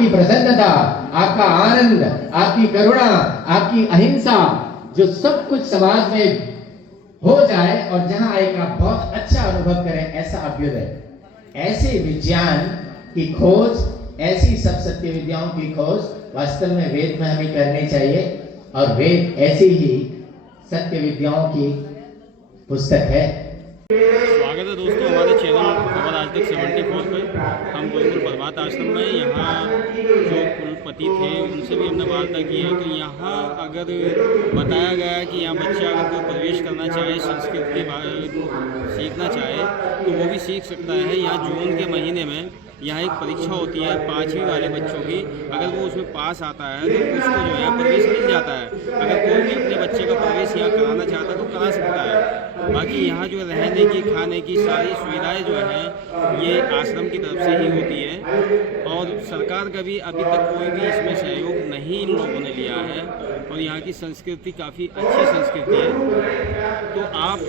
आपकी प्रसन्नता, आपका आनंद, आपकी करुणा, आपकी अहिंसा, जो सब कुछ समाज में हो जाए और जहां एक आप बहुत अच्छा अनुभव करें, ऐसा अभ्युदय, ऐसे विज्ञान की खोज, ऐसी सब सत्य विद्याओं की खोज वास्तव में वेद में हमें करनी चाहिए। और वेद ऐसी ही सत्य विद्याओं की पुस्तक है। स्वागत है दोस्तों हमारे चैनल खबर आज तक 74 पे। हम गुरुकुल प्रभात आश्रम में यहाँ जो कुलपति थे उनसे भी हमने वार्ता की है। तो यहाँ अगर बताया गया है कि यहाँ बच्चा अगर कोई प्रवेश करना चाहे, संस्कृत के बारे सीखना चाहे तो वो भी सीख सकता है। यहाँ जून के महीने में यहाँ एक परीक्षा होती है 5वीं वाले बच्चों की। अगर वो उसमें पास आता है तो उसको जो है प्रवेश मिल जाता है। अगर कोई भी अपने बच्चे का प्रवेश यहाँ कराना चाहता है तो करा सकता है। बाकी यहाँ जो रहने की, खाने की सारी सुविधाएं जो हैं ये आश्रम की तरफ से ही होती है और सरकार का भी अभी तक कोई भी इसमें सहयोग नहीं इन लोगों ने लिया है। और यहाँ की संस्कृति काफ़ी अच्छी संस्कृति है। तो आप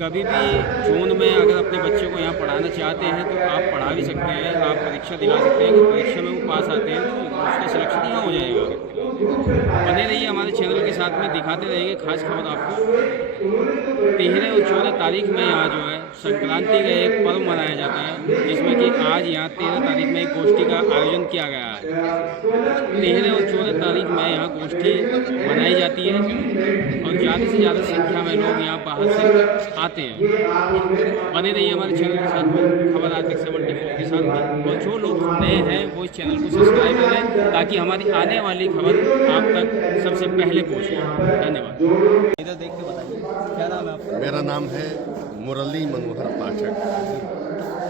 कभी भी जून में अगर अपने बच्चे को यहाँ पढ़ाना चाहते हैं तो आप पढ़ा भी सकते हैं, आप परीक्षा दिला सकते हैं। अगर परीक्षा में वो पास आते हैं तो उसका सिलेक्शन यहाँ हो जाएगा। बने रहिए हमारे चैनल के साथ में, दिखाते रहेंगे खास खबर आपको। 13 और 14 तारीख में यहाँ जो है संक्रांति का एक पर्व मनाया जाता है, जिसमें कि आज यहाँ 13 तारीख में एक गोष्ठी का आयोजन किया गया है। 13 और 14 तारीख में यहाँ गोष्ठी मनाई जाती है और ज़्यादा से ज़्यादा संख्या में लोग यहाँ बाहर से आते हैं। बने रहिए हमारे चैनल के साथ में, खबर आज तक 74 के साथ में। और जो लोग नए हैं वो इस चैनल को सब्सक्राइब करें ताकि हमारी आने वाली खबर आप तक सबसे पहले पहुँचे। धन्यवाद। इधर देख के बताइए क्या नाम है आपका? मेरा नाम है मुरली मनोहर पाठक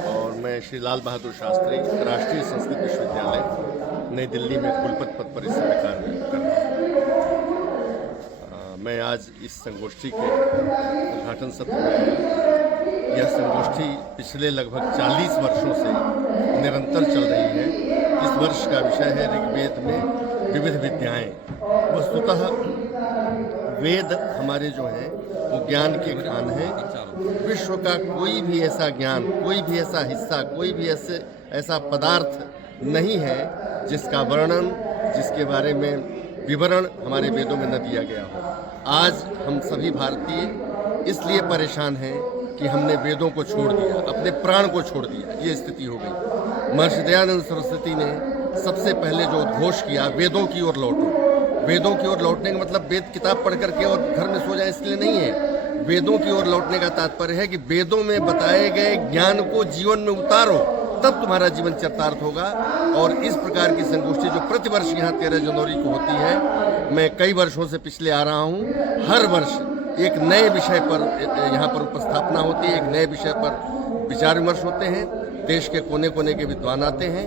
और मैं श्री लाल बहादुर शास्त्री राष्ट्रीय संस्कृत विश्वविद्यालय नई दिल्ली में कुलपति पद पर इस समय कार्य कर रहा हूँ। मैं आज इस संगोष्ठी के उद्घाटन सत्र में, यह संगोष्ठी पिछले लगभग 40 वर्षों से निरंतर चल रही है। इस वर्ष का विषय है ऋग्वेद में विविध विद्याएं। वस्तुतः वेद हमारे जो हैं वो ज्ञान के खान हैं। विश्व का कोई भी ऐसा ज्ञान, कोई भी ऐसा हिस्सा, कोई भी ऐसा पदार्थ नहीं है जिसका वर्णन, जिसके बारे में विवरण हमारे वेदों में न दिया गया हो। आज हम सभी भारतीय इसलिए परेशान हैं कि हमने वेदों को छोड़ दिया, अपने प्राण को छोड़ दिया। ये स्थिति हो गई। महर्षि दयानंद सरस्वती ने सबसे पहले जो उद्घोष किया, वेदों की ओर लौटो। वेदों की ओर लौटने का मतलब वेद किताब पढ़ करके और घर में सो जाए इसलिए नहीं है। वेदों की ओर लौटने का तात्पर्य है कि वेदों में बताए गए ज्ञान को जीवन में उतारो, तब तुम्हारा जीवन चरितार्थ होगा। और इस प्रकार की संगोष्ठी जो प्रतिवर्ष यहाँ 13 जनवरी को होती है, मैं कई वर्षों से पिछले आ रहा हूँ। हर वर्ष एक नए विषय पर यहाँ पर उपस्थापना होती है, एक नए विषय पर विचार विमर्श होते हैं। देश के कोने कोने के विद्वान आते हैं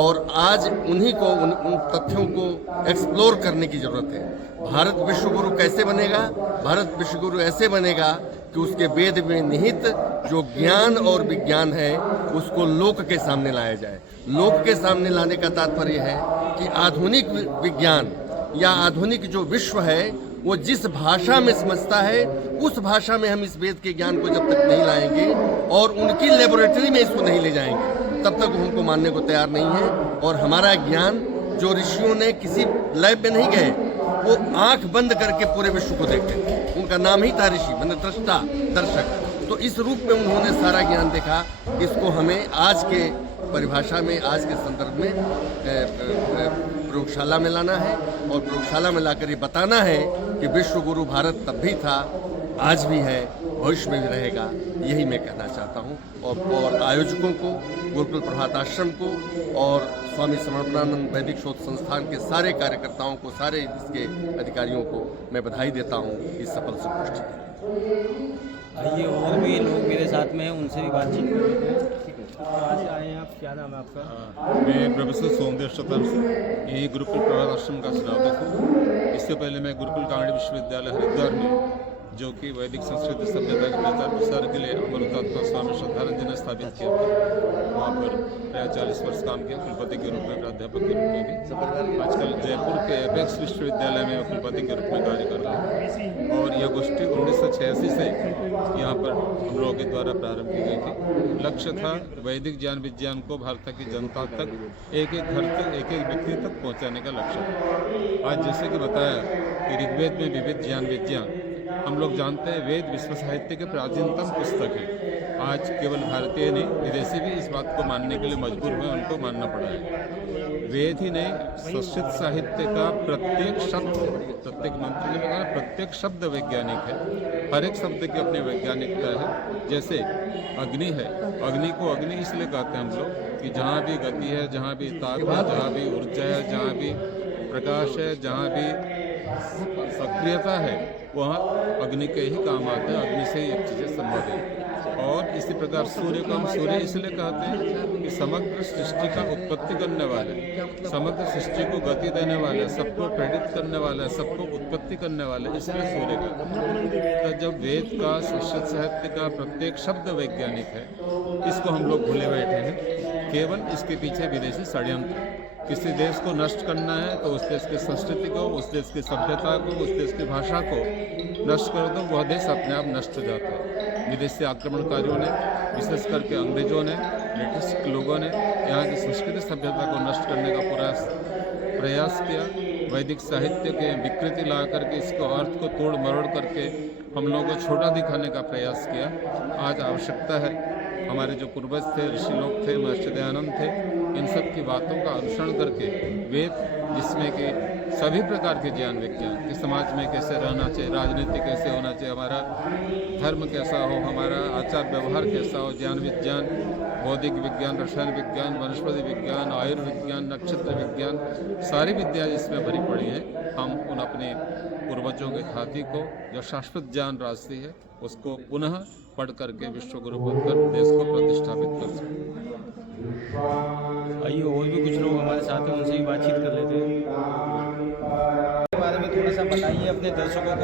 और आज उन्हीं को उन तथ्यों को एक्सप्लोर करने की जरूरत है। भारत विश्वगुरु कैसे बनेगा? भारत विश्वगुरु ऐसे बनेगा कि उसके वेद में निहित जो ज्ञान और विज्ञान है उसको लोक के सामने लाया जाए। लोक के सामने लाने का तात्पर्य है कि आधुनिक विज्ञान या आधुनिक जो विश्व है वो जिस भाषा में समझता है, उस भाषा में हम इस वेद के ज्ञान को जब तक नहीं लाएंगे और उनकी लेबोरेटरी में इसको नहीं ले जाएंगे, तब तक वो हमको मानने को तैयार नहीं है। और हमारा ज्ञान, जो ऋषियों ने किसी लैब में नहीं गए, वो आंख बंद करके पूरे विश्व को देखते। उनका नाम ही था ऋषि, माने दृष्टा, दर्शक। तो इस रूप में उन्होंने सारा ज्ञान देखा। इसको हमें आज के परिभाषा में, आज के संदर्भ में प्रयोगशाला में लाना है और प्रयोगशाला में लाकर ये बताना है कि विश्व गुरु भारत तब भी था, आज भी है, भविष्य में भी रहेगा। यही मैं कहना चाहता हूँ। और आयोजकों को, गुरुकुल प्रभात आश्रम को और स्वामी समर्पणानंद वैदिक शोध संस्थान के सारे कार्यकर्ताओं को, सारे इसके अधिकारियों को मैं बधाई देता हूँ इस सफल संगोष्ठी के। आइए और भी लोग मेरे साथ में हैं, उनसे भी बातचीत कर लेते हैं। कहाँ से आए हैं आप? क्या नाम है आपका? मैं प्रोफेसर सोमदेव शतम से यही गुरुकुल प्रभात आश्रम का स्नातक हूँ। इससे पहले मैं गुरुकुल कांगड़ी विश्वविद्यालय हरिद्वार में जो कि वैदिक संस्कृति सभ्यता के प्रचार प्रसार के लिए अमर हुतात्मा स्वामी श्रद्धानंद जी ने स्थापित किया था। वहाँ पर प्राय 40 वर्ष काम किया, कुलपति के रूप में, प्राध्यापक के रूप में भी। आजकल जयपुर के एपेक्स विश्वविद्यालय में कुलपति के रूप में कार्य कर रहे हैं। और यह गोष्ठी 1986 से यहाँ पर हम लोगों के द्वारा प्रारंभ की गई थी। लक्ष्य था वैदिक ज्ञान विज्ञान को भारत की जनता तक, एक एक घर तक, एक एक व्यक्ति तक पहुँचाने का लक्ष्य था। आज जैसे कि बताया कि ऋग्वेद में विविध ज्ञान विज्ञान, हम लोग जानते हैं वेद विश्व साहित्य के प्राचीनतम पुस्तक है। आज केवल भारतीय नहीं, विदेशी भी इस बात को मानने के लिए मजबूर हुए, उनको मानना पड़ा है। वेद ही नहीं, संस्कृत साहित्य का प्रत्येक शब्द, प्रत्येक मंत्र ने कहा प्रत्येक शब्द वैज्ञानिक है। हर एक शब्द की अपनी वैज्ञानिकता है। जैसे अग्नि है, अग्नि को अग्नि इसलिए कहते हैं हम लोग कि जहाँ भी गति है, जहाँ भी ताप है, जहाँ भी ऊर्जा है, जहाँ भी प्रकाश है, जहाँ भी सक्रियता है, वहाँ अग्नि के ही काम आते हैं। अग्नि से ही एक चीज़ें संभव है। और इसी प्रकार सूर्य को हम सूर्य इसलिए कहते हैं कि समग्र सृष्टि का उत्पत्ति करने वाले, समग्र सृष्टि को गति देने वाले, सबको प्रेरित करने वाले, सबको उत्पत्ति करने वाले, इसलिए सूर्य कहते हैं। तो जब वेद का, संस्कृत साहित्य का प्रत्येक शब्द वैज्ञानिक है, इसको हम लोग भूले बैठे हैं। केवल इसके पीछे विदेशी षड्यंत्र। किसी देश को नष्ट करना है तो उस देश की संस्कृति को, उस देश की सभ्यता को, उस देश की भाषा को नष्ट कर दो, वह देश अपने आप नष्ट हो जाता है। विदेशी आक्रमणकारियों ने, विशेष करके अंग्रेजों ने, ब्रिटिश लोगों ने यहाँ की संस्कृति सभ्यता को नष्ट करने का पूरा प्रयास किया। वैदिक साहित्य के विकृति ला करके इसको अर्थ को तोड़ मरोड़ करके हम लोगों को छोटा दिखाने का प्रयास किया। आज आवश्यकता है, हमारे जो पूर्वज थे, ऋषि लोग थे, महर्षि दयानंद थे, इन सब की बातों का अनुसरण करके वेद, जिसमें कि सभी प्रकार के ज्ञान विज्ञान कि समाज में कैसे रहना चाहिए, राजनीति कैसे होना चाहिए, हमारा धर्म कैसा हो, हमारा आचार व्यवहार कैसा हो, ज्ञान विज्ञान, भौतिक विज्ञान, रसायन विज्ञान, वनस्पति विज्ञान, आयुर्विज्ञान, नक्षत्र विज्ञान, सारी विद्या इसमें भरी पड़ी है। हम उन अपने पूर्वजों के खाती को, जो शाश्वत ज्ञान राशि है, उसको पुनः पढ़ करके विश्व गुरु बनकर देश को प्रतिष्ठापित कर सकते। आइए और भी कुछ लोग हमारे साथ हैं, उनसे भी बातचीत कर लेते हैं। के बारे में थोड़ा सा बताइए अपने दर्शकों को।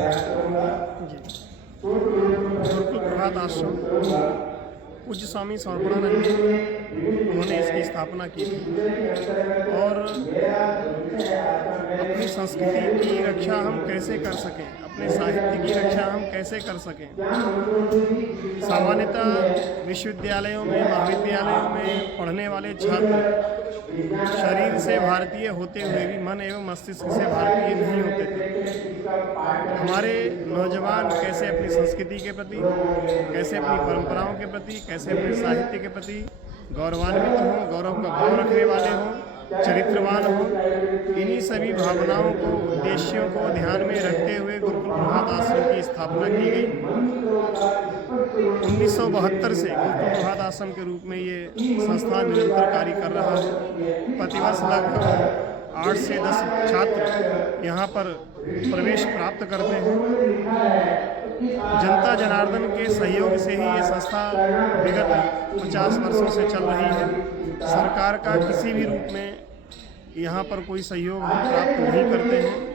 गुरुकुल प्रभात आश्रम पूज्य स्वामी समर्पणानंद जी, उन्होंने इसकी स्थापना की और अपनी संस्कृति की रक्षा हम कैसे कर सकें, अपने साहित्य की रक्षा हम कैसे कर सकें। सामान्यतः विश्वविद्यालयों में, महाविद्यालयों में पढ़ने वाले छात्र शरीर से भारतीय होते हुए भी मन एवं मस्तिष्क से भारतीय नहीं होते थे। हमारे नौजवान कैसे अपनी संस्कृति के प्रति, कैसे अपनी परंपराओं के प्रति, कैसे अपने साहित्य के प्रति गौरवान्वित हों, गौरव का भाव रखने वाले हों, चरित्रवान हों, इन्हीं सभी भावनाओं को, उद्देश्यों को ध्यान में रखते हुए गुरुकुल प्रभात आश्रम की स्थापना की गई। 1972 से गुरुकुल प्रभात आश्रम के रूप में ये संस्था निरंतर कार्य कर रहा है। प्रतिवर्ष लगभग 8 से 10 छात्र यहाँ पर प्रवेश प्राप्त करते हैं। जनता जनार्दन के सहयोग से ही ये संस्था विगत 50 वर्षों से चल रही है। सरकार का किसी भी रूप में यहाँ पर कोई सहयोग हम प्राप्त नहीं करते हैं।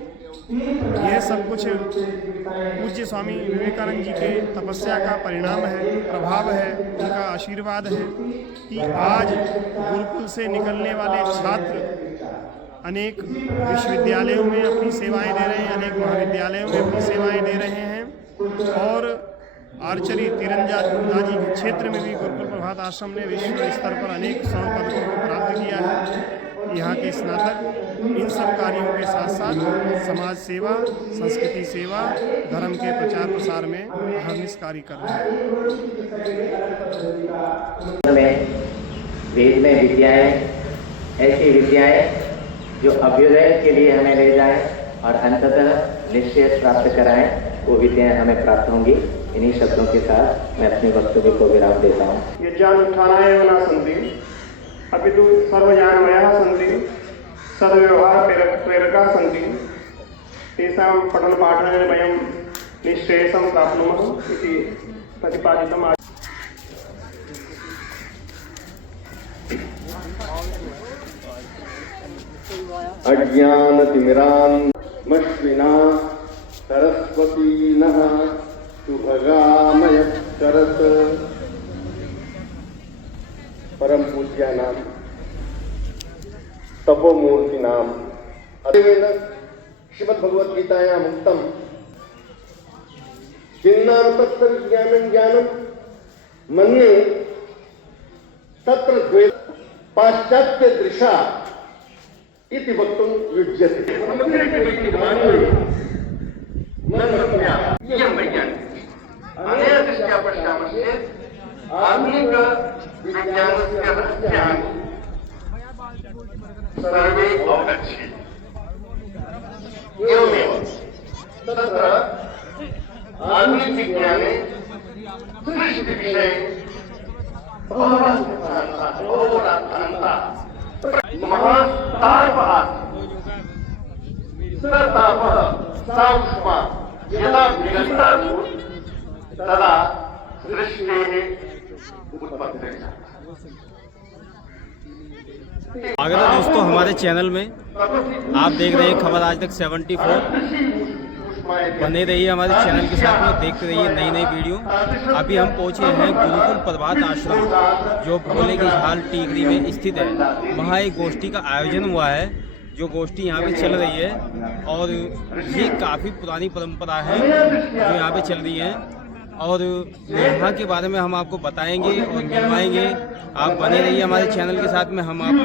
यह सब कुछ पूज्य स्वामी विवेकानंद जी के तपस्या का परिणाम है, प्रभाव है, उनका आशीर्वाद है कि आज गुरुकुल से निकलने वाले छात्र अनेक विश्वविद्यालयों में अपनी सेवाएं दे रहे हैं, अनेक महाविद्यालयों में अपनी सेवाएं दे रहे हैं और आर्चरी, तीरंदाजी के क्षेत्र में भी गुरुकुल प्रभात आश्रम ने विश्व स्तर पर अनेक स्वर्ण पदकों को प्राप्त किया है। यहाँ के स्नातक इन सब कार्यों के साथ साथ समाज सेवा, संस्कृति सेवा, धर्म के प्रचार प्रसार में अहर्निश कार्य कर रहे हैं। वेद में विद्याएं, ऐसी विद्याएं जो अभ्युदय के लिए हमें ले जाएं और अंततः निश्चय प्राप्त कराएं, वो विद्याएं हमें प्राप्त होंगी। इन्हीं शब्दों के साथ मैं अपने वक्तव्य को विराम देता हूँ। यज्ञानुष्ठानाय एव न सन्ति अपितु सर्वज्ञानमयाः सन्ति, सद्व्यवहार प्रेरकाः सन्ति, तेषां पठन पाठनेन वयं निश्रेयसं प्राप्नुमः इति प्रतिपादितम्। अज्ञानतिमिरान्धश्विना सरस्वती नः सुभगामय करत परम पूज्या नाम तपोमूर्ति नाम अदेवेन श्रीमद्भगवद्गीतायां उक्तम चिन्नाम तत्र ज्ञानं ज्ञानं मन्ये तत्र द्वैत पाश्चात्य दृशा इति वक्तुं युज्यते। इयं वैज्ञानिकी अनेन दृष्ट्या पश्यामश्चेत् आधुनिकविज्ञानस्य रहस्यानि सर्वे अवगच्छेयुः। एवमेव तत्र आधुनिकविज्ञाने सृष्टिविषये बहवः सिद्धान्ताः महातापः सतापः साक्ष्मा यदा विगताभूत् तदा सृष्टेः उत्पत्तिः। स्वागत है दोस्तों हमारे चैनल में। आप देख रहे हैं खबर आज तक 74। बने रहिए हमारे चैनल के साथ में, देखते रहिए नई नई वीडियो। अभी हम पहुंचे हैं गुरुकुल प्रभात आश्रम जो भोले की झाल टीकरी में स्थित है। वहाँ एक गोष्ठी का आयोजन हुआ है, जो गोष्ठी यहाँ पे चल रही है और ये काफ़ी पुरानी परंपरा है जो यहाँ पे चल रही है और यहाँ के बारे में हम आपको बताएंगे और मिलवाएंगे। आप बने रहिए हमारे चैनल के साथ में, हम आपको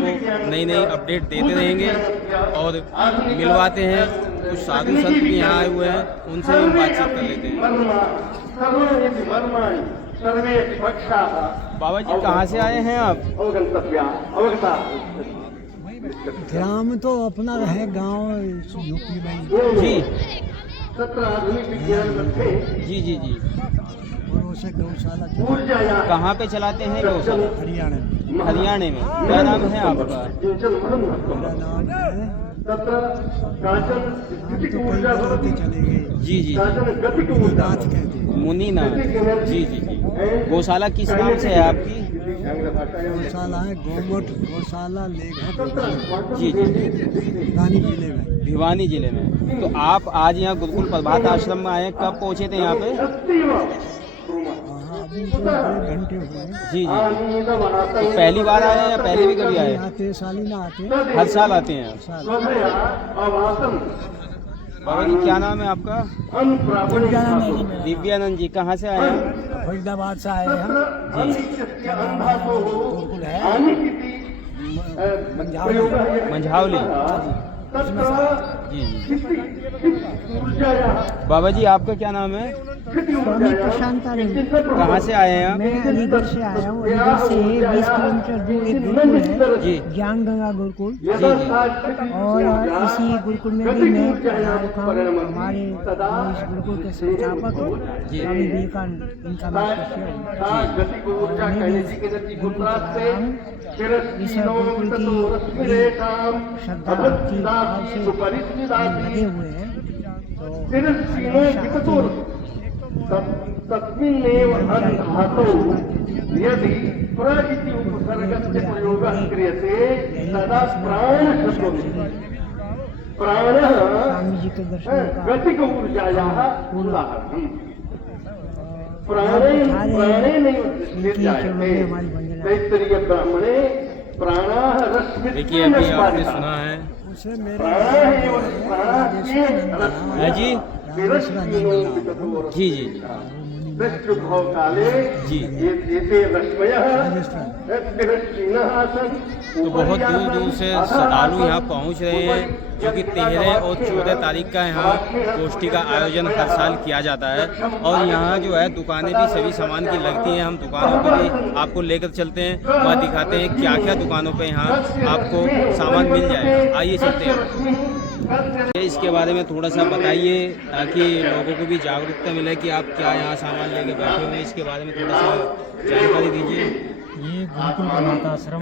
नई नई अपडेट देते रहेंगे और मिलवाते हैं। कुछ साधु संत भी यहाँ आए हुए हैं, उनसे हम बातचीत कर लेते हैं। बाबा जी कहाँ से आए हैं आप? ग्राम तो अपना है, गांव यूपी में जी जी जी जी। और उसे गौशाला कहाँ पे चलाते हैं गौशाला? हरियाणा हरियाणा में। क्या नाम है आपका? मेरा नाम है नाम तो कई बोलते चले गए। जी जी मुनीनाथ कहते हैं। मुनीनाथ। जी जी जी। गौशाला किस नाम से है आपकी? गौशाला है गोमठ गौशाला लेघा जी जी भिवानी जिले में। भिवानी जिले में। तो आप आज यहाँ गुरुकुल प्रभात आश्रम में आए, कब पहुँचे थे यहाँ पे? अभी तो 1 घंटे हुए। जी जी। तो पहली बार आए हैं या पहले भी कभी आए? आते साल ही ना आते, हर साल आते हैं। साल। बाबा जी क्या नाम है आपका? दिव्यानंद जी। कहाँ से आए हैं? फरीदाबाद से आए हम। जी। गुरुकुल है मंझावली। जी जी। बाबा जी आपका क्या नाम है? स्वामी प्रशांतानंद। कहाँ से आए हैं आप? मैं अलीगढ़ से आया हूँ। अलीगढ़ से 20 किलोमीटर दूर एक गुरुकुल है, जी ज्ञान गंगा गुरुकुल। जी जी। और इसी गुरुकुल में भी मैं पढ़ा रखा हूँ। हमारे इस गुरुकुल के संस्थापक जी। स्वामी विवेकानंद, इनका मैं शिष्य हूँ। और मैं भी गुरुकुल चला रहा हूँ। इस गुरुकुल की श्रद्धा भक्ति भाव से लगे हुए हैं। तो तस्मिन्नेव धातौ यदि प्र इति उपसर्गस्य प्रयोगः क्रियते तदा प्राणशब्दः प्राणः स्वामी जी के दर्शन का गतिक ऊर्जायाः उदाहरणम्। प्राणेनैव निर्जायते। तैत्तरीय ब्राह्मणे प्राणाः रश्मिः। देखिए अभी आपने सुना है। उसे मेरे है जी जी जी दृष्टुभव काले जी। एते रश्मयः तो बहुत दूर दूर से श्रद्धालु यहाँ पहुँच रहे हैं, जो कि 13 और 14 तारीख का यहाँ गोष्ठी का आयोजन हर साल किया जाता है। और यहाँ जो है दुकानें भी सभी सामान की लगती हैं। हम दुकानों पर भी आपको लेकर चलते हैं, वह दिखाते हैं क्या क्या दुकानों पे यहाँ आपको सामान मिल जाए। आइए चलते हैं। इसके बारे में थोड़ा सा बताइए ताकि लोगों को भी जागरूकता मिले कि आप क्या यहाँ सामान लेके बैठे हुए हैं। इसके बारे में थोड़ा सा जानकारी दीजिए। ये गुरुकुल प्रभात आश्रम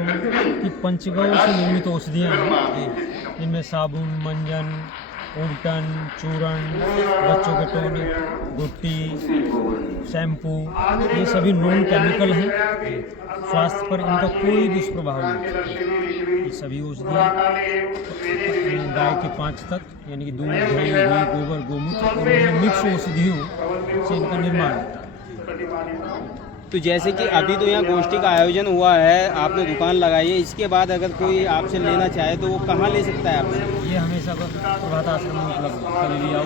की पंचगव्य से निर्मित औषधियाँ हैं, जिनमें साबुन, मंजन, उबटन, चूर्ण, बच्चों के टॉनिक, गुट्टी, शैम्पू, ये सभी नॉन केमिकल हैं। स्वास्थ्य पर इनका कोई दुष्प्रभाव नहीं। ये सभी औषधियाँ गाय के 5 तत्व यानी कि दूध, दही, घी, गोबर, गोमूत्र और इनमें मिक्स औषधियों से इनका निर्माण है। तो जैसे कि अभी तो यहाँ गोष्ठी का आयोजन हुआ है, आपने दुकान लगाई है, इसके बाद अगर कोई आपसे लेना चाहे तो वो कहाँ ले सकता है आपसे? ये हमेशा प्रभात आश्रम में उपलब्ध है, कभी भी आओ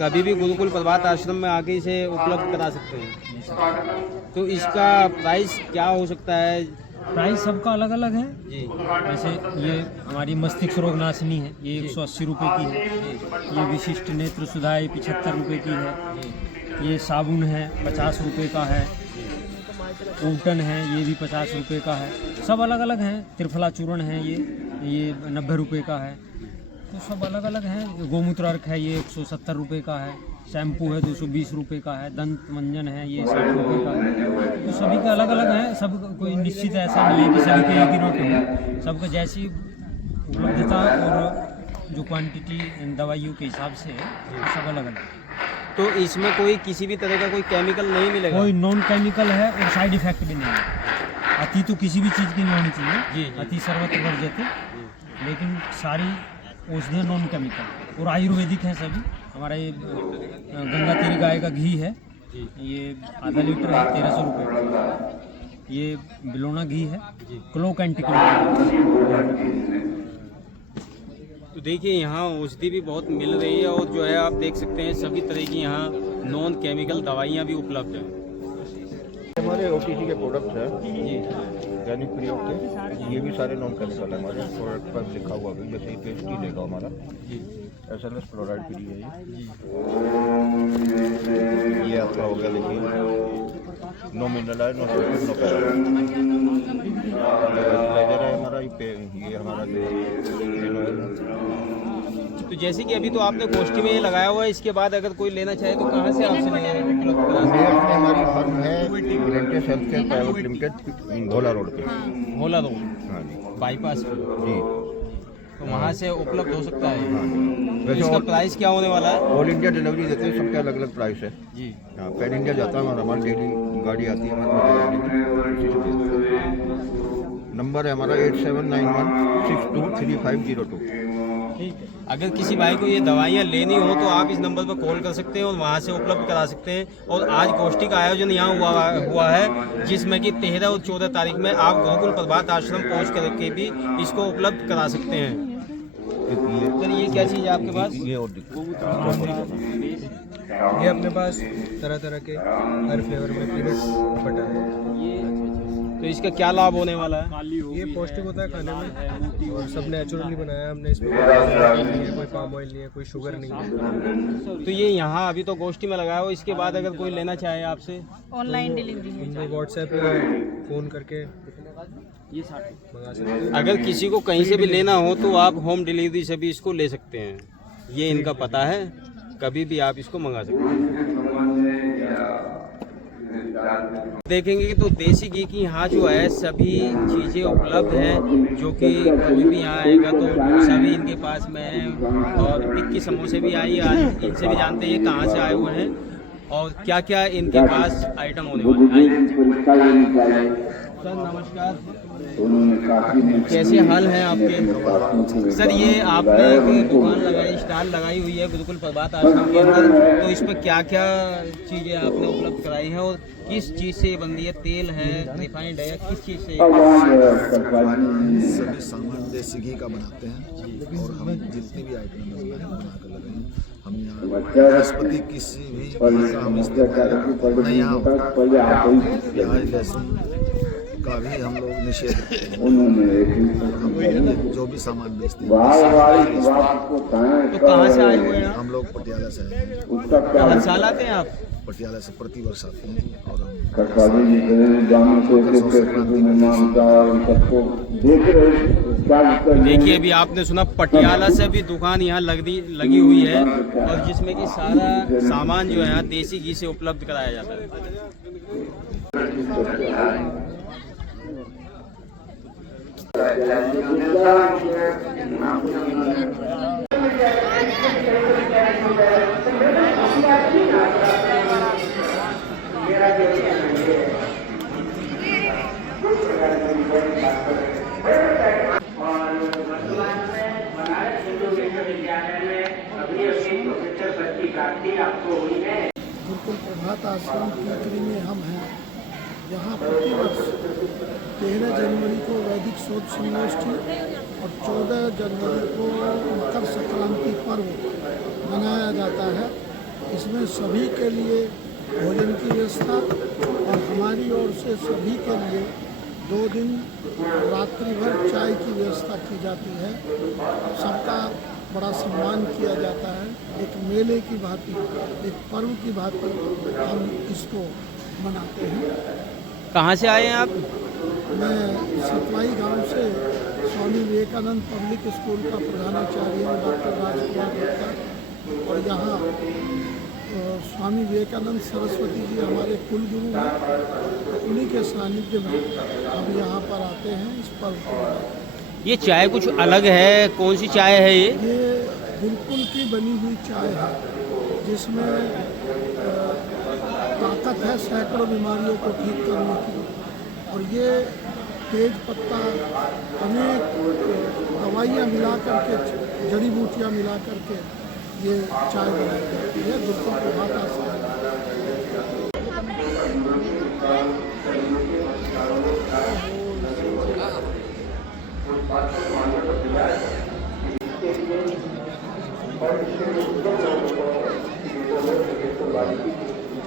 कभी भी गुरुकुल प्रभात आश्रम में आके इसे उपलब्ध करा सकते हैं। तो इसका प्राइस क्या हो सकता है? प्राइस सबका अलग अलग है जी। जैसे ये हमारी मस्तिष्क रोग नाशनी है, ये 180 रुपये की है। ये विशिष्ट नेत्र सुधा 75 रुपये की है। ये साबुन है 50 रुपये का है। उबटन है ये भी 50 रुपये का है। सब अलग अलग हैं। त्रिफला चूर्ण है ये 90 रुपये का है। तो सब अलग अलग हैं। गोमूत्र अर्क है ये 170 रुपये का है। शैम्पू है 220 रुपये का है। दंत मंजन है ये 60 रुपये का है। तो सभी का अलग अलग है। सब कोई निश्चित ऐसा नहीं है कि सभी के एक ही रेट है। सबका जैसी उपलब्धता और जो क्वांटिटी दवाइयों के हिसाब से है सब अलग अलग है। तो इसमें कोई किसी भी तरह का कोई केमिकल नहीं मिलेगा? कोई नॉन केमिकल है और साइड इफेक्ट भी नहीं है। अति तो किसी भी चीज़ की नहीं होनी चाहिए। जी। अति सर्वत्र वर्जित, लेकिन सारी औषधियाँ नॉन केमिकल और आयुर्वेदिक हैं सभी। हमारा ये गंगा तेरी गाय का घी है, ये आधा लीटर है 1300 रुपये का। ये बिलोना घी है, क्लो कैंटिक्लो। तो देखिए यहाँ औषधि भी बहुत मिल रही है और जो है आप देख सकते हैं सभी तरह की यहाँ नॉन केमिकल दवाइयाँ भी उपलब्ध हैं। हमारे OTC के प्रोडक्ट्स हैं जी, दैनिक प्रयोग के, ये भी सारे नॉन केमिकल है। हमारे प्रोडक्ट पर लिखा हुआ है, जैसे ये पेस्टी लेगा हमारा जी, SLS फ्लोराइड फ्री है ये आपका हो गया। देखिए नो मिनरल है, नो सल्फेट, नो पैराफिन है हमारा। ये हमारा तो जैसे कि अभी तो आपने गोष्ठी में ये लगाया हुआ है, इसके बाद अगर कोई लेना चाहे तो कहाँ से आपसे उपलब्ध करा सकते हैं? हमारी फर्म है ग्रेंटेस हेल्थ केयर प्राइवेट लिमिटेड, भोला रोड पे। भोला रोड, हाँ जी, बाईपास पे। जी। तो वहाँ से उपलब्ध हो सकता है। तो वैसे इसका प्राइस क्या होने वाला है? ऑल इंडिया डिलीवरी देते हैं, सबके अलग अलग प्राइस है जी। हाँ, पैन इंडिया जाता है हमारा, डेली गाड़ी आती है हमारे। नंबर है हमारा 8791623502। ठीक है। अगर किसी भाई को ये दवाइयाँ लेनी हो तो आप इस नंबर पर कॉल कर सकते हैं और वहाँ से उपलब्ध करा सकते हैं। और आज गोष्ठी का आयोजन यहाँ हुआ है, जिसमें कि 13 और 14 तारीख में आप गुरुकुल प्रभात आश्रम पहुँच करके भी इसको उपलब्ध करा सकते हैं। सर ये क्या चीज़ है आपके पास? ये अपने पास तरह तरह के हर फ्लेवर में पीनट बटर है। तो इसका क्या लाभ होने वाला है? ये पौष्टिक होता है खाने में और सब नेचुरली बनाया हमने। इसमें कोई पाम ऑयल नहीं है, कोई शुगर नहीं है। तो ये यहाँ अभी तो गोष्ठी में लगाया हो, इसके बाद अगर कोई लेना चाहे आपसे ऑनलाइन डिलीवरी उनको व्हाट्सएप पे फ़ोन करके मंगा सकते हैं। अगर किसी को कहीं से भी लेना हो तो आप होम डिलीवरी से भी इसको ले सकते हैं। ये इनका पता है, कभी भी आप इसको मंगा सकते हैं। देखेंगे तो देसी घी की यहाँ जो है सभी चीज़ें उपलब्ध हैं, जो कि कोई भी यहाँ आएगा तो सभी इनके पास में है। और टिक्की समोसे भी आई, आज इनसे भी जानते हैं कहाँ से आए हुए हैं और क्या क्या इनके पास आइटम होने वाले हैं। सर नमस्कार, कैसे हाल हैं आपके? सर ये आपने एक दुकान लगाई, स्टॉल लगाई हुई है गुरुकुल प्रभात आश्रम के अंदर, तो इसमें क्या क्या चीज़ें आपने उपलब्ध कराई हैं और किस चीज़ से बन रही है? तेल है, रिफाइंड है, किस चीज़ से? सभी सामान देसी घी का बनाते हैं और हम जितने भी आइटम बना कर लगे हैं। हम यहाँ वनस्पति किसी भी चीज़ का हम इस्तेमाल नहीं, यहाँ प्याज लहसुन का भी हम लोग निषेध करते हैं। हम जो भी सामान बेचते हैं तो कहाँ से आए हुए हैं? हम लोग पटियाला से आए हैं। हर साल आते हैं आप? पटियाला से प्रति वर्ष आते हैं और देखिए अभी आपने सुना पटियाला से भी दुकान यहाँ लगी हुई है और जिसमें कि सारा सामान जो है यहाँ देसी घी से उपलब्ध कराया जाता है। गुरुकुल प्रभात आश्रम टीकरी में हम हैं। यहाँ प्रतिवर्ष 13 जनवरी को वैदिक शोध संगोष्ठी और 14 जनवरी को मकर संक्रांति पर्व मनाया जाता है। इसमें सभी के लिए भोजन की व्यवस्था और हमारी ओर से सभी के लिए 2 दिन रात्रि भर चाय की व्यवस्था की जाती है। सबका बड़ा सम्मान किया जाता है। एक मेले की भांति, एक पर्व की भांति हम इसको मनाते हैं। कहाँ से आए हैं आप? मैं सतवाई गांव से स्वामी विवेकानंद पब्लिक स्कूल का प्रधानाचार्य हूँ, डॉक्टर राजकुमार गुप्ता। और यहाँ स्वामी विवेकानंद सरस्वती जी हमारे कुलगुरु हैं, तो उन्हीं के सानिध्य में हम यहाँ पर आते हैं इस पर्व को। ये चाय कुछ अलग है, कौन सी चाय है ये? ये गुरुकुल की बनी हुई चाय है, जिसमें ताकत है सैकड़ों बीमारियों को ठीक करने की। और ये तेज पत्ता, अनेक दवाइयाँ मिला करके, जड़ी बूटियाँ मिला करके ये चाय बनाई जाती है। गुरुकुल प्रभात आश्रम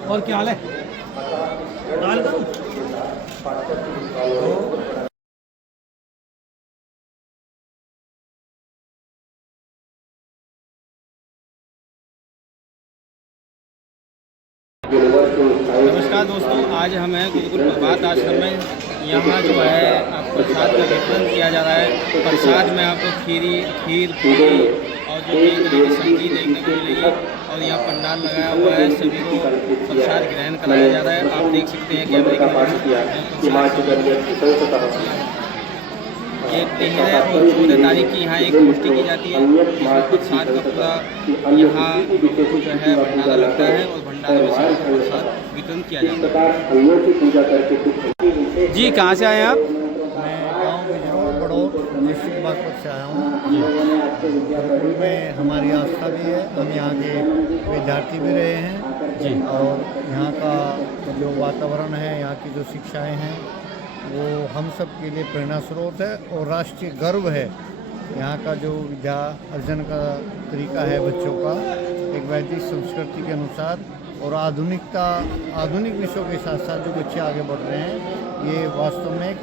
और क्या हाल है? दाल करूं? नमस्कार दोस्तों, आज हम हैं गुरुकुल प्रभात आश्रम में। यहाँ जो है आपको प्रसाद का वितरण किया जा रहा है। प्रसाद में आपको खीर पूरी और जो कई तरह की सब्जी देखने को मिलेगी। और यहाँ पंडाल लगाया हुआ है, सभी को प्रसाद ग्रहण कराया जा रहा है। आप देख सकते हैं कैमरे के ये 13 और 14 तारीख की यहाँ एक गोष्ठी की जाती है, जिसमें प्रसाद का पूरा यहाँ जो है भंडारा लगता है और भंडारे में सभी को प्रसाद वितरण किया जाता है। जी, कहाँ से आए हैं आप? मैं गांव बिजरोड़ बड़ौर डिस्ट्रिक्ट बागपत से आया हूँ। गुरुकुल में हमारी आस्था भी है, हम यहाँ के विद्यार्थी भी रहे हैं जी। और यहाँ का जो वातावरण है, यहाँ की जो शिक्षाएं हैं, वो हम सब के लिए प्रेरणा स्रोत है और राष्ट्रीय गर्व है। यहाँ का जो विद्या अर्जन का तरीका है बच्चों का, एक वैदिक संस्कृति के अनुसार और आधुनिक विषयों के साथ साथ जो बच्चे आगे बढ़ रहे हैं, ये वास्तव में एक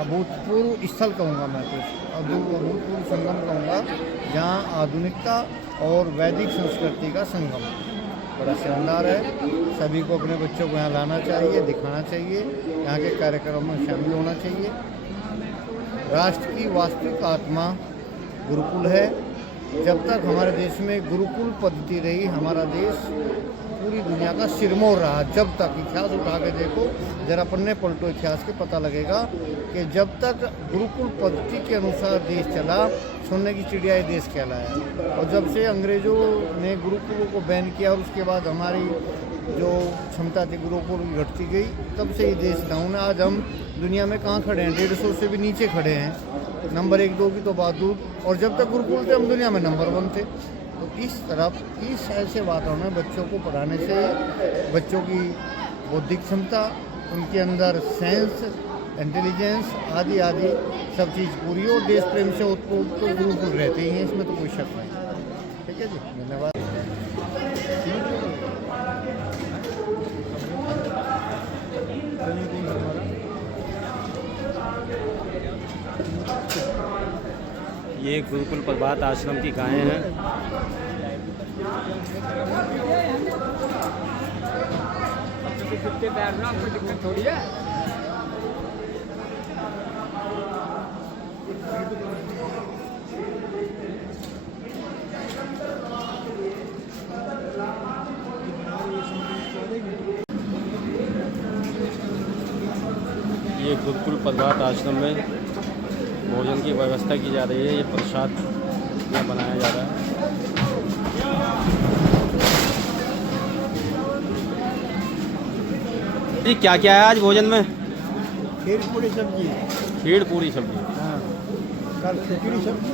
अभूतपूर्व स्थल कहूँगा मैं, तो अभूतपूर्व संगम कहूँगा, जहाँ आधुनिकता और वैदिक संस्कृति का संगम बड़ा शानदार है। सभी को अपने बच्चों को यहाँ लाना चाहिए, दिखाना चाहिए, यहाँ के कार्यक्रमों में शामिल होना चाहिए। राष्ट्र की वास्तविक आत्मा गुरुकुल है। जब तक हमारे देश में गुरुकुल पद्धति रही, हमारा देश पूरी दुनिया का सिरमौर रहा। जब तक इतिहास उठा के देखो, जरा पन्ने पलटो इतिहास के, पता लगेगा कि जब तक गुरुकुल पद्धति के अनुसार देश चला, सोने की चिड़िया ये देश कहलाया। और जब से अंग्रेज़ों ने गुरुकुलों को बैन किया और उसके बाद हमारी जो क्षमता थी गुरुकुल की घटती गई, तब से ये देश डाउन है। आज हम दुनिया में कहाँ खड़े हैं? 150 से भी नीचे खड़े हैं। नंबर 1-2 की तो बात दूर। और जब तक गुरुकुल थे, हम दुनिया में नंबर 1 थे। तो इस ऐसे वातावरण में बच्चों को पढ़ाने से बच्चों की बौद्धिक क्षमता, उनके अंदर सेंस, इंटेलिजेंस आदि सब चीज़ पूरी हो। देश प्रेम से उत्प्रोत तो गुरुकुल रहते ही हैं, इसमें तो कोई शक नहीं। ठीक है जी, धन्यवाद। ये गुरुकुल प्रभात आश्रम की गायें हैं। दिक्कत थोड़ी है। ये गुरुकुल प्रभात आश्रम में भोजन की व्यवस्था की जा रही है। ये प्रसाद बनाया जा रहा है। जी, क्या क्या है आज भोजन में? खीर पूरी सब्जी। खीर पूरी सब्जी। हाँ, कल खिचड़ी सब्जी।